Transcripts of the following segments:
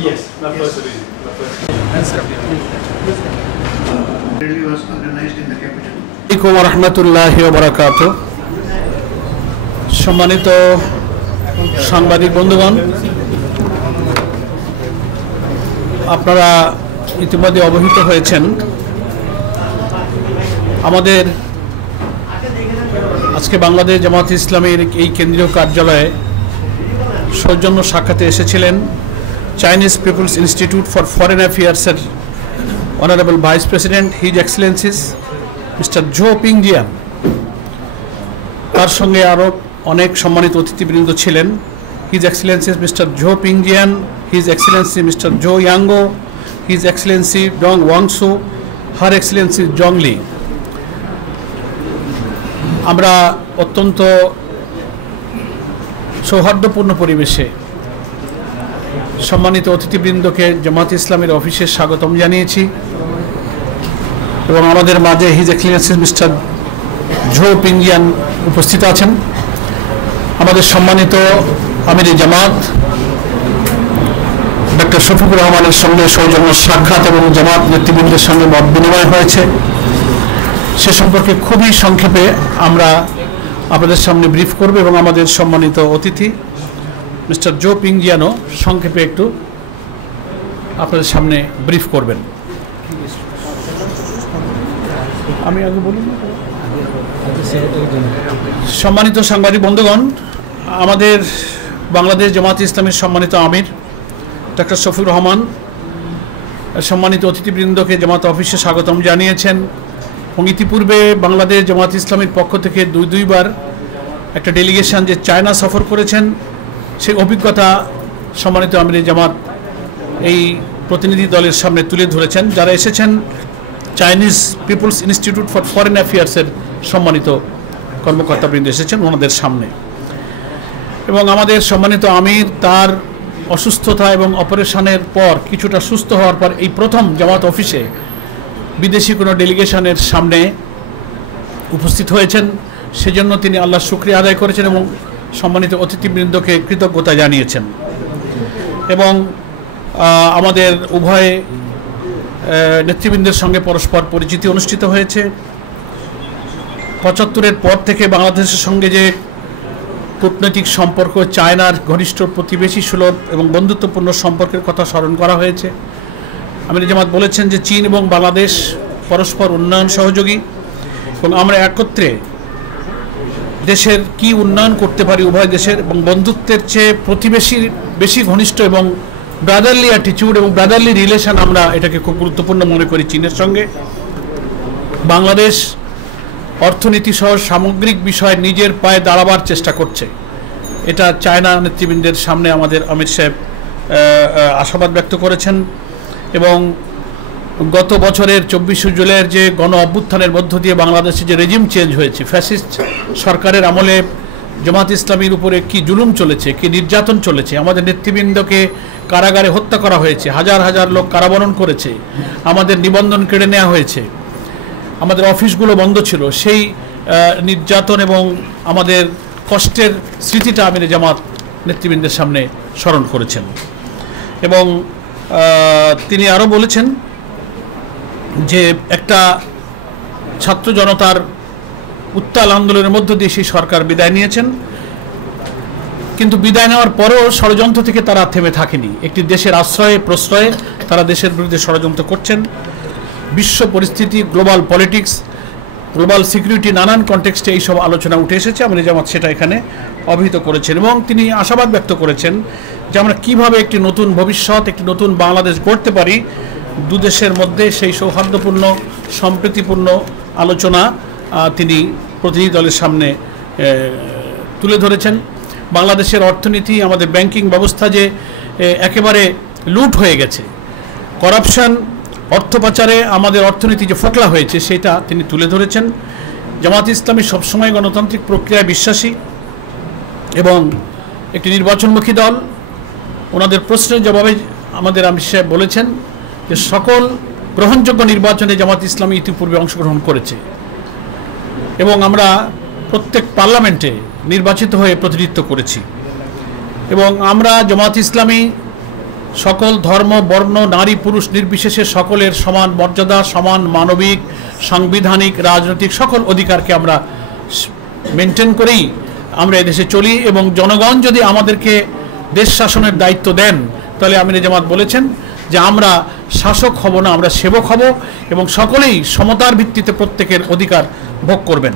Yes, the first reading. Rally was organized in the capital. আসসালামু আলাইকুম রহমতুল্লাহি ওয়া বারাকাতুহু। সম্মানিত সাংবাদিক বন্ধুগণ, আপনারা ইতিমধ্যে অবহিত হয়েছেন আমাদের আজকে বাংলাদেশ জামাত ইসলামীর এই কেন্দ্রীয় কার্যালয়ে সৌজন্য সাক্ষাতে এসেছিলেন Chinese People's Institute for Foreign অ্যাফেয়ার্সের honourable vice president his excellencies mister Zhou Pingjian. তার সঙ্গে আরও অনেক সম্মানিত অতিথিবৃন্দ ছিলেন। His excellencies mister Zhou Pingjian, his excellency mister Zhou Yango, his excellency Dong Wangsu, her excellency Zhongli. আমরা অত্যন্ত সৌহার্দ্যপূর্ণ পরিবেশে সম্মানিত অতিথিবৃন্দকে জামাত ইসলামের অফিসে স্বাগতম জানিয়েছি এবং আমাদের মাঝে হিজ এক্সেলেন্সি মিস্টার জো পিংজিয়ান উপস্থিত আছেন। আমাদের সম্মানিত আমিরে জামাত ডক্টর শফিকুর রহমানের সঙ্গে সৌজন্য সাক্ষাৎ এবং জামাত নেতৃবৃন্দের সঙ্গে মত বিনিময় হয়েছে, সে সম্পর্কে খুবই সংক্ষেপে আমরা আপনাদের সামনে ব্রিফ করব এবং আমাদের সম্মানিত অতিথি মিস্টার জো পিংজিয়ানও সংক্ষেপে একটু আপনাদের সামনে ব্রিফ করবেন। আমি আগে বলুন। সম্মানিত সাংবাদিক বন্ধুগণ, আমাদের বাংলাদেশ জামাত ইসলামের সম্মানিত আমির ডক্টর শফিকুর রহমান সম্মানিত অতিথিবৃন্দকে জামাত অফিসে স্বাগতম জানিয়েছেন এবং ইতিপূর্বে বাংলাদেশ জামাত ইসলামের পক্ষ থেকে দুইবার একটা ডেলিগেশন যে চায়না সফর করেছেন, সেই অভিজ্ঞতা সম্মানিত আমিরে জামাত এই প্রতিনিধি দলের সামনে তুলে ধরেছেন। যারা এসেছেন Chinese People's Institute for Foreign অ্যাফেয়ার্সের সম্মানিত কর্মকর্তাবৃন্দ এসেছেন ওনাদের সামনে। এবং আমাদের সম্মানিত আমির তার অসুস্থতা এবং অপারেশনের পর কিছুটা সুস্থ হওয়ার পর এই প্রথম জামাত অফিসে বিদেশি কোনো ডেলিগেশনের সামনে উপস্থিত হয়েছেন। সেজন্য তিনি আল্লাহর শুকরিয়া আদায় করেছেন এবং সম্মানিত অতিথিবৃন্দকে কৃতজ্ঞতা জানিয়েছেন। এবং আমাদের উভয় নেতৃবৃন্দের সঙ্গে পরস্পর পরিচিতি অনুষ্ঠিত হয়েছে। ৭৫-এর পর থেকে বাংলাদেশের সঙ্গে যে কূটনৈতিক সম্পর্ক, চায়নার ঘনিষ্ঠ প্রতিবেশী সুলভ এবং বন্ধুত্বপূর্ণ সম্পর্কের কথা স্মরণ করা হয়েছে। আমির জামাত বলেছেন যে চীন এবং বাংলাদেশ পরস্পর উন্নয়ন সহযোগী এবং আমরা একত্রে দেশের কি উন্নয়ন করতে পারি উভয় দেশের এবং বন্ধুত্বের চেয়ে প্রতিবেশীর বেশি ঘনিষ্ঠ এবং ব্রাদারলি অ্যাটিটিউড এবং ব্রাদারলি রিলেশন, আমরা এটাকে খুব গুরুত্বপূর্ণ মনে করি চীনের সঙ্গে। বাংলাদেশ অর্থনীতি সহ সামগ্রিক বিষয়ে নিজের পায়ে দাঁড়াবার চেষ্টা করছে, এটা চায়না নেতৃবৃন্দের সামনে আমাদের অমিত সাহেব আশাবাদ ব্যক্ত করেছেন। এবং গত বছরের ২৪শে জুলাইয়ের যে গণ অভ্যুত্থানের মধ্য দিয়ে বাংলাদেশে যে রেজিম চেঞ্জ হয়েছে, ফ্যাসিস্ট সরকারের আমলে জামাত ইসলামীর উপরে কি জুলুম চলেছে, কি নির্যাতন চলেছে, আমাদের নেতৃবৃন্দকে কারাগারে হত্যা করা হয়েছে, হাজার হাজার লোক কারাবরণ করেছে, আমাদের নিবন্ধন কেড়ে নেওয়া হয়েছে, আমাদের অফিসগুলো বন্ধ ছিল, সেই নির্যাতন এবং আমাদের কষ্টের স্মৃতিটা আমিরে জামাত নেতৃবৃন্দের সামনে স্মরণ করেছেন। এবং তিনি আরও বলেছেন যে একটা ছাত্র জনতার উত্তাল আন্দোলনের মধ্য দিয়ে সেই সরকার বিদায় নিয়েছেন, কিন্তু বিদায় নেওয়ার পরেও ষড়যন্ত্র থেকে তারা থেমে থাকেনি। একটি দেশের আশ্রয়ে প্রশ্রয়ে তারা দেশের বিরুদ্ধে ষড়যন্ত্র করছেন। বিশ্ব পরিস্থিতি, গ্লোবাল পলিটিক্স, গ্লোবাল সিকিউরিটি, নানান কনটেক্সটে এইসব আলোচনা উঠে এসেছে। আমির জামাত সেটা এখানে অভিহিত করেছেন এবং তিনি আশাবাদ ব্যক্ত করেছেন যে আমরা কীভাবে একটি নতুন ভবিষ্যৎ, একটি নতুন বাংলাদেশ গড়তে পারি দুদেশের মধ্যে, সেই সৌহার্দ্যপূর্ণ সম্প্রীতিপূর্ণ আলোচনা তিনি প্রতিনিধি দলের সামনে তুলে ধরেছেন। বাংলাদেশের অর্থনীতি, আমাদের ব্যাংকিং ব্যবস্থা যে একেবারে লুট হয়ে গেছে, করাপশন, অর্থ পাচারে আমাদের অর্থনীতি যে ফোকলা হয়েছে, সেটা তিনি তুলে ধরেছেন। জামাত ইসলামী সবসময় গণতান্ত্রিক প্রক্রিয়ায় বিশ্বাসী এবং একটি নির্বাচনমুখী দল। ওনাদের প্রশ্নের জবাবে আমাদের আমির সাহেব বলেছেন যে সকল গ্রহণযোগ্য নির্বাচনে জামাত ইসলামী ইতিপূর্বে অংশগ্রহণ করেছে এবং আমরা প্রত্যেক পার্লামেন্টে নির্বাচিত হয়ে প্রতিনিধিত্ব করেছি এবং আমরা জামাত ইসলামী সকল ধর্ম বর্ণ নারী পুরুষ নির্বিশেষে সকলের সমান মর্যাদা, সমান মানবিক, সাংবিধানিক, রাজনৈতিক সকল অধিকারকে আমরা মেনটেন করেই আমরা এদেশে চলি। এবং জনগণ যদি আমাদেরকে দেশ শাসনের দায়িত্ব দেন, তাহলে আমির জামাত বলেছেন যে আমরা শাসক হব না, আমরা সেবক হব এবং সকলেই সমতার ভিত্তিতে প্রত্যেকের অধিকার ভোগ করবেন।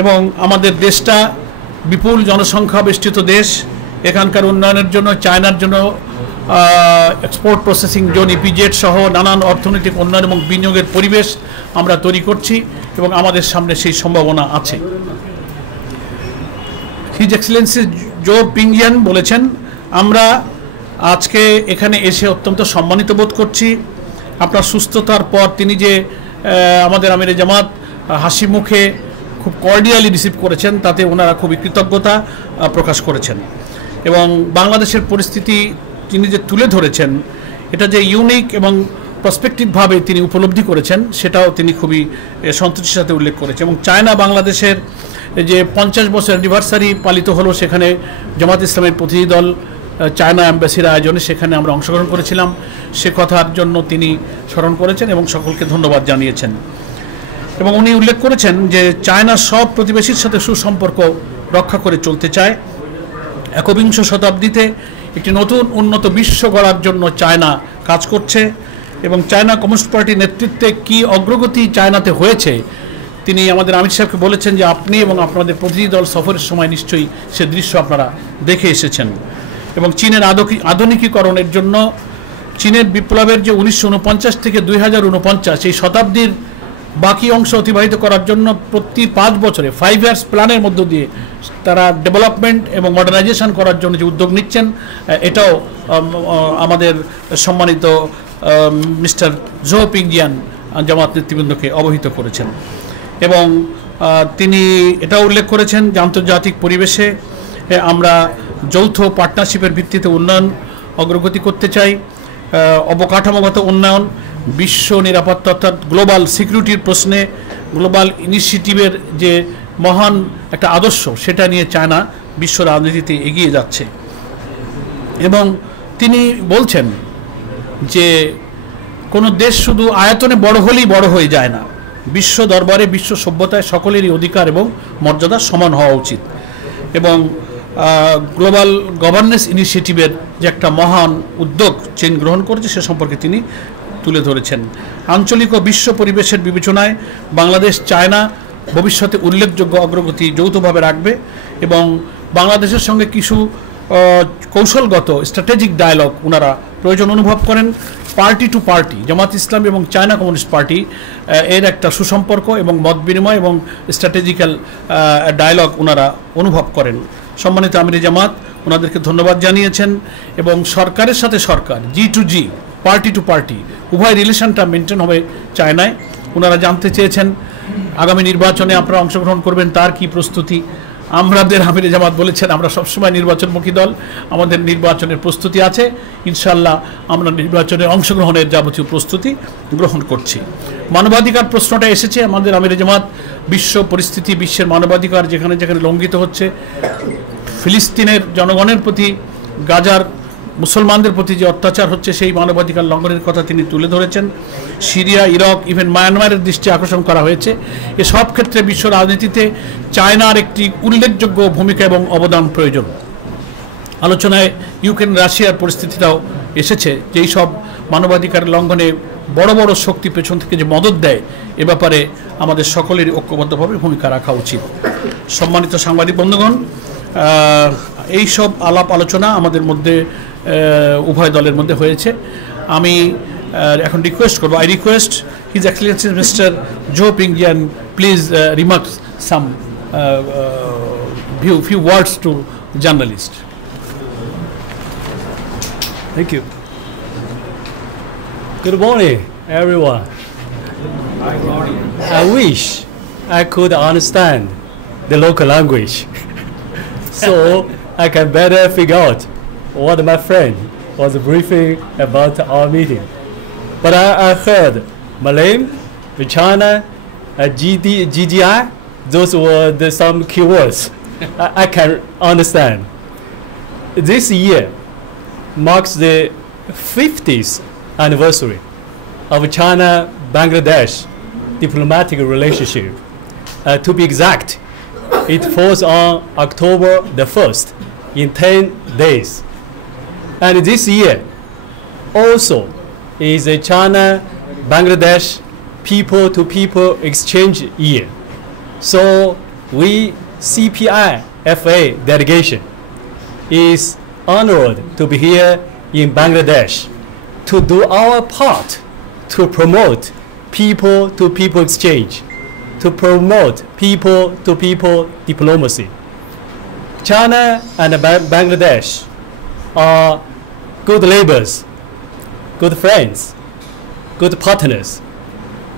এবং আমাদের দেশটা বিপুল জনসংখ্যা বেষ্টিত দেশ, এখানকার উন্নয়নের জন্য চায়নার জন্য এক্সপোর্ট প্রসেসিং জোন ইপিজেড সহ নানান অর্থনৈতিক উন্নয়ন এবং বিনিয়োগের পরিবেশ আমরা তৈরি করছি এবং আমাদের সামনে সেই সম্ভাবনা আছে। হিজ এক্সেলেন্সি জো পিংজিয়ান বলেছেন, আমরা আজকে এখানে এসে অত্যন্ত সম্মানিত বোধ করছি। আপনার সুস্থতার পর তিনি যে আমাদের আমির জামাত হাসি মুখে খুব কর্ডিয়ালি রিসিভ করেছেন, তাতে ওনারা খুবই কৃতজ্ঞতা প্রকাশ করেছেন। এবং বাংলাদেশের পরিস্থিতি তিনি যে তুলে ধরেছেন, এটা যে ইউনিক এবং প্রসপেক্টিভভাবে তিনি উপলব্ধি করেছেন, সেটাও তিনি খুবই সন্তুষ্টির সাথে উল্লেখ করেছেন। এবং চায়না বাংলাদেশের যে 50 বছর অ্যানিভার্সারি পালিত হলো, সেখানে জামাত ইসলামের প্রতিনিধি দল চায়না অ্যাম্বাসির আয়োজনে সেখানে আমরা অংশগ্রহণ করেছিলাম, সে কথার জন্য তিনি স্মরণ করেছেন এবং সকলকে ধন্যবাদ জানিয়েছেন। এবং উনি উল্লেখ করেছেন যে চায়না সব প্রতিবেশীর সাথে সুসম্পর্ক রক্ষা করে চলতে চায়। একবিংশ শতাব্দীতে একটি নতুন উন্নত বিশ্ব গড়ার জন্য চায়না কাজ করছে এবং চায়না কমিউনিস্ট পার্টির নেতৃত্বে কি অগ্রগতি চায়নাতে হয়েছে তিনি আমাদের আমির সাহেবকে বলেছেন যে আপনি এবং আপনাদের প্রতিনিধি দল সফরের সময় নিশ্চয়ই সে দৃশ্য আপনারা দেখে এসেছেন। এবং চীনের আধুনিকীকরণের জন্য চীনের বিপ্লবের যে 1949 থেকে 2049 এই শতাব্দীর বাকি অংশ অতিবাহিত করার জন্য প্রতি 5 বছরে 5 ইয়ার্স প্ল্যানের মধ্য দিয়ে তারা ডেভেলপমেন্ট এবং মডার্নাইজেশন করার জন্য যে উদ্যোগ নিচ্ছেন, এটাও আমাদের সম্মানিত মিস্টার জো পিংজিয়ান জামাত নেতৃবৃন্দকে অবহিত করেছেন। এবং তিনি এটাও উল্লেখ করেছেন যে আন্তর্জাতিক পরিবেশে আমরা যৌথ পার্টনারশিপের ভিত্তিতে উন্নয়ন অগ্রগতি করতে চাই। অবকাঠামোগত উন্নয়ন, বিশ্ব নিরাপত্তা অর্থাৎ গ্লোবাল সিকিউরিটির প্রশ্নে গ্লোবাল ইনিশিয়েটিভের যে মহান একটা আদর্শ, সেটা নিয়ে চায়না বিশ্ব রাজনীতিতে এগিয়ে যাচ্ছে। এবং তিনি বলছেন যে কোনো দেশ শুধু আয়তনে বড় হলেই বড় হয়ে যায় না, বিশ্ব দরবারে বিশ্ব সভ্যতায় সকলেরই অধিকার এবং মর্যাদা সমান হওয়া উচিত। এবং গ্লোবাল গভর্নেন্স ইনিশিয়েটিভের যে একটা মহান উদ্যোগ চীন গ্রহণ করেছে, সে সম্পর্কে তিনি তুলে ধরেছেন। আঞ্চলিক ও বিশ্ব পরিবেশের বিবেচনায় বাংলাদেশ চায়না ভবিষ্যতে উল্লেখযোগ্য অগ্রগতি যৌথভাবে রাখবে এবং বাংলাদেশের সঙ্গে কিছু কৌশলগত স্ট্র্যাটেজিক ডায়ালগ ওনারা প্রয়োজন অনুভব করেন। পার্টি টু পার্টি জামাত ইসলাম এবং চায়না কমিউনিস্ট পার্টি এর একটা সুসম্পর্ক এবং মত বিনিময় এবং স্ট্র্যাটেজিক্যাল ডায়ালগ ওনারা অনুভব করেন। সম্মানিত আমির জামাত ওনাদেরকে ধন্যবাদ জানিয়েছেন এবং সরকারের সাথে সরকার G2G পার্টি টু পার্টি উভয় রিলেশনটা মেনটেন হবে চায়নায়। ওনারা জানতে চেয়েছেন আগামী নির্বাচনে আপনারা অংশগ্রহণ করবেন, তার কি প্রস্তুতি। আমাদের আমির জামাত বলেছেন আমরা সবসময় নির্বাচনমুখী দল, আমাদের নির্বাচনের প্রস্তুতি আছে, ইনশাল্লাহ আমরা নির্বাচনে অংশগ্রহণের যাবতীয় প্রস্তুতি গ্রহণ করছি। মানবাধিকার প্রশ্নটা এসেছে, আমাদের আমির জামাত বিশ্ব পরিস্থিতি, বিশ্বের মানবাধিকার যেখানে যেখানে লঙ্ঘিত হচ্ছে, ফিলিস্তিনের জনগণের প্রতি, গাজার মুসলমানদের প্রতি যে অত্যাচার হচ্ছে সেই মানবাধিকার লঙ্ঘনের কথা তিনি তুলে ধরেছেন। সিরিয়া, ইরাক, ইভেন মায়ানমারের দৃষ্টি আকর্ষণ করা হয়েছে। এসব ক্ষেত্রে বিশ্ব রাজনীতিতে চায়নার একটি উল্লেখযোগ্য ভূমিকা এবং অবদান প্রয়োজন। আলোচনায় ইউক্রেন রাশিয়ার পরিস্থিতিটাও এসেছে, যেই সব মানবাধিকার লঙ্ঘনে বড় বড় শক্তি পেছন থেকে যে মদত দেয়, এ ব্যাপারে আমাদের সকলেরই ঐক্যবদ্ধভাবে ভূমিকা রাখা উচিত। সম্মানিত সাংবাদিক বন্ধুগণ, এই সব আলাপ আলোচনা আমাদের মধ্যে উভয় দলের মধ্যে হয়েছে। আমি এখন রিকোয়েস্ট করব, I request his excellency mister Zhou Pingjian please remark some few words to journalists. Thank you. Good morning, everyone. I wish I could understand the local language so I can better figure out what my friend was briefing about our meeting. But I heard Malay, China, GDI, those were some keywords I can understand. This year, marks the 50th anniversary of China-Bangladesh diplomatic relationship. To be exact, it falls on October the 1st in 10 days. And this year also is a China-Bangladesh people-to-people exchange year. So we CPI-FA delegation is honored to be here in Bangladesh to do our part to promote people-to-people exchange, to promote people-to-people diplomacy. China and Bangladesh are good neighbors, good friends, good partners.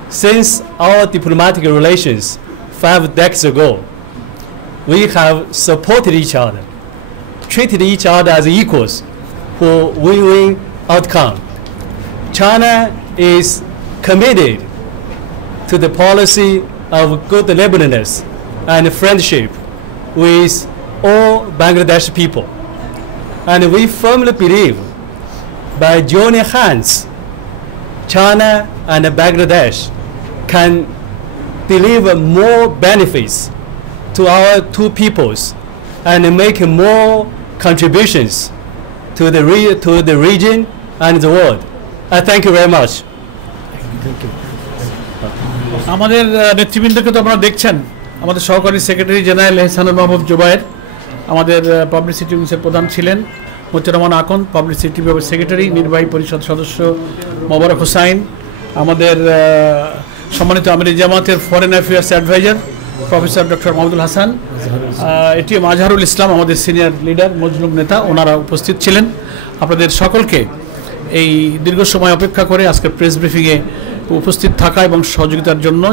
Since our diplomatic relations 5 decades ago, we have supported each other, treated each other as equals for win-win outcome. China is committed to the policy of good neighborliness and friendship with all Bangladeshi people. And we firmly believe by joining hands, China and Bangladesh can deliver more benefits to our two peoples and make more contributions to the region and the world. I thank you very much. আমাদের নেতৃবৃন্দকে তো আপনারা দেখছেন, আমাদের সহকারী secretary general Ehsanul Mahbub Zubair, আমাদের publicity উইংসের প্রধান ছিলেন মোর্চার রহমান আকন, পাবলিসিটি বিভাগের সেক্রেটারি, নির্বাহী পরিষদ সদস্য মোবারক হোসাইন, আমাদের সম্মানিত আমির জামাতের foreign affairs adviser professor doctor Mahmudul Hasan, ATM Azharul Islam আমাদের সিনিয়র লিডার মজলুম নেতা, ওনারা উপস্থিত ছিলেন। আপনাদের সকলকে এই দীর্ঘ সময় অপেক্ষা করে আজকের প্রেস ব্রিফিংয়ে উপস্থিত থাকা এবং সহযোগিতার জন্য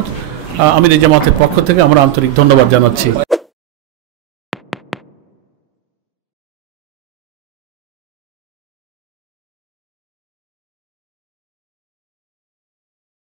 আমির জামাতের পক্ষ থেকে আমরা আন্তরিক ধন্যবাদ জানাচ্ছি।